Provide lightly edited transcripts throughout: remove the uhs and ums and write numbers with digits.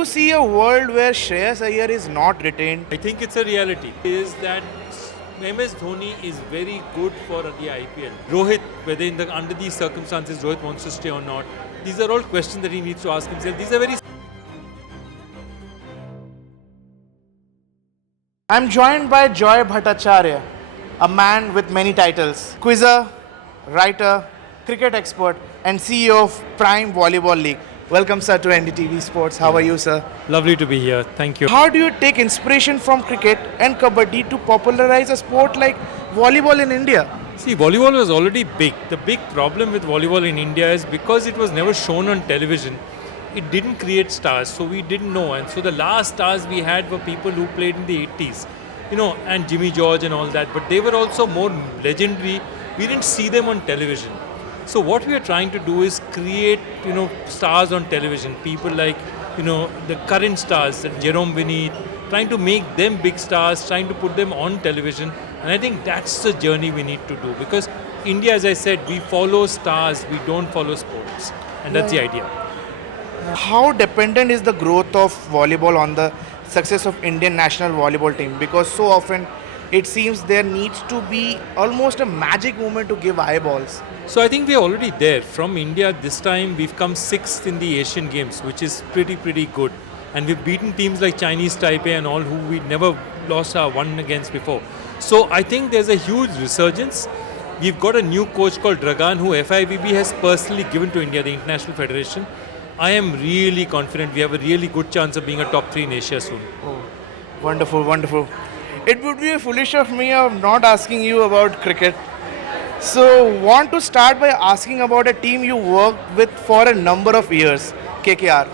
you see a world where Shreyas Iyer is not retained? I think it's a reality. Is that MS Dhoni is very good for the IPL. Rohit, whether under these circumstances Rohit wants to stay or not, these are all questions that he needs to ask himself. These are very. I'm joined by Joy Bhattacharjya, a man with many titles: quizzer, writer, cricket expert, and CEO of Prime Volleyball League. Welcome, sir, to NDTV Sports. How are you, sir? Lovely to be here. Thank you. How do you take inspiration from cricket and kabaddi to popularize a sport like volleyball in India? See, volleyball was already big. The big problem with volleyball in India is because it was never shown on television, it didn't create stars, so we didn't know. And so the last stars we had were people who played in the 80s, and Jimmy George and all that. But they were also more legendary. We didn't see them on television. So what we are trying to do is create, stars on television. People like, the current stars, Jerome Vinny, trying to make them big stars, trying to put them on television. And I think that's the journey we need to do. Because India, as I said, we follow stars, we don't follow sports. And that's the idea. How dependent is the growth of volleyball on the success of Indian national volleyball team? Because so often it seems there needs to be almost a magic moment to give eyeballs. So I think we're already there. From India this time we've come 6th in the Asian Games, which is pretty good. And we've beaten teams like Chinese Taipei and all who we never lost our one against before. So I think there's a huge resurgence. We've got a new coach called Dragan who FIVB has personally given to India, the International Federation. I am really confident we have a really good chance of being a top 3 in Asia soon. Oh, wonderful. It would be foolish of me of not asking you about cricket. So, want to start by asking about a team you worked with for a number of years, KKR.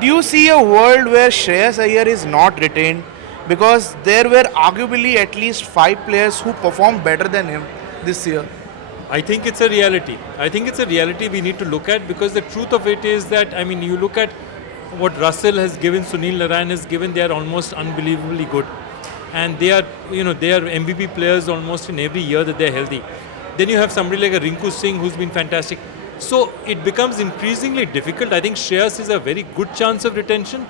Do you see a world where Shreyas Iyer is not retained? Because there were arguably at least 5 players who performed better than him this year. I think it's a reality. I think it's a reality we need to look at, because the truth of it is that, you look at what Russell has given, Sunil Narine has given, they are almost unbelievably good. And they are MVP players almost in every year that they're healthy. Then you have somebody like a Rinku Singh who's been fantastic. So it becomes increasingly difficult. I think Shreyas is a very good chance of retention,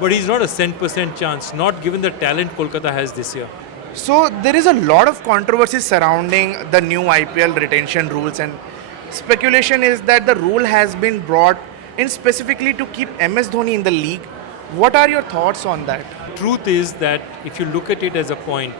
but he's not a cent% chance, not given the talent Kolkata has this year. So there is a lot of controversy surrounding the new IPL retention rules, and speculation is that the rule has been brought in specifically to keep MS Dhoni in the league. What are your thoughts on that? Truth is that if you look at it as a point,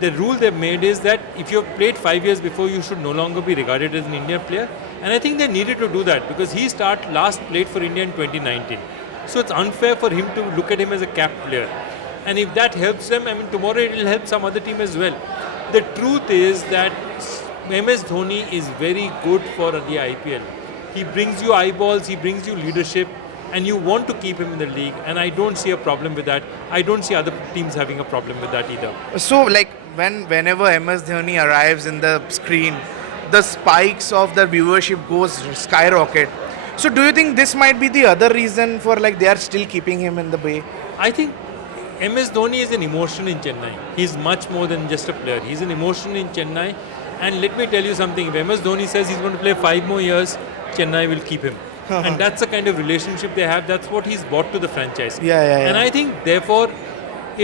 the rule they've made is that if you've played 5 years before, you should no longer be regarded as an Indian player. And I think they needed to do that because he last played for India in 2019. So it's unfair for him to look at him as a capped player. And if that helps them, tomorrow it will help some other team as well. The truth is that MS Dhoni is very good for the IPL. He brings you eyeballs, he brings you leadership, and you want to keep him in the league. And I don't see a problem with that. I don't see other teams having a problem with that either. So, whenever MS Dhoni arrives in the screen, the spikes of the viewership goes skyrocket. So, do you think this might be the other reason for they are still keeping him in the bay? I think MS Dhoni is an emotion in Chennai. He's much more than just a player. He's an emotion in Chennai. And let me tell you something. If MS Dhoni says he's going to play 5 more years, Chennai will keep him. And that's the kind of relationship they have. That's what he's brought to the franchise. Yeah. And I think, therefore,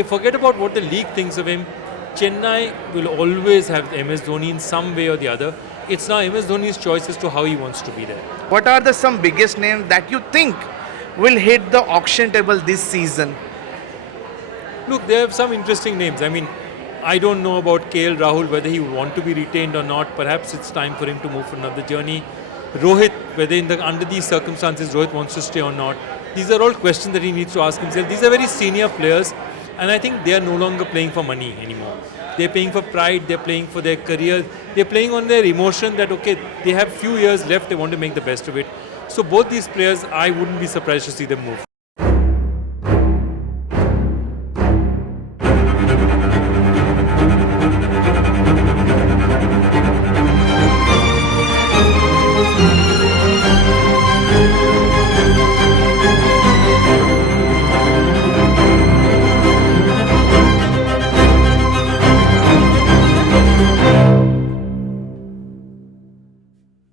forget about what the league thinks of him. Chennai will always have MS Dhoni in some way or the other. It's now MS Dhoni's choice as to how he wants to be there. What are some biggest names that you think will hit the auction table this season? Look, there are some interesting names. I don't know about KL Rahul, whether he would want to be retained or not. Perhaps it's time for him to move for another journey. Rohit, whether under these circumstances Rohit wants to stay or not. These are all questions that he needs to ask himself. These are very senior players, and I think they are no longer playing for money anymore. They're playing for pride, they're playing for their career, they're playing on their emotion that, they have few years left, they want to make the best of it. So both these players, I wouldn't be surprised to see them move.